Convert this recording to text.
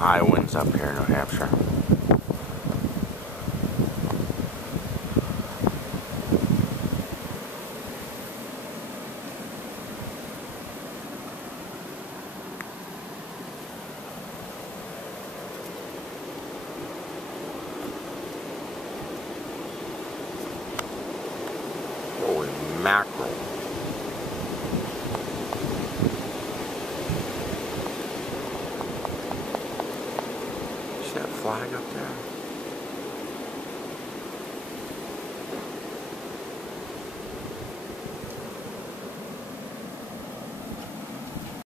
high winds up here in New Hampshire. Holy mackerel. See that flag up there?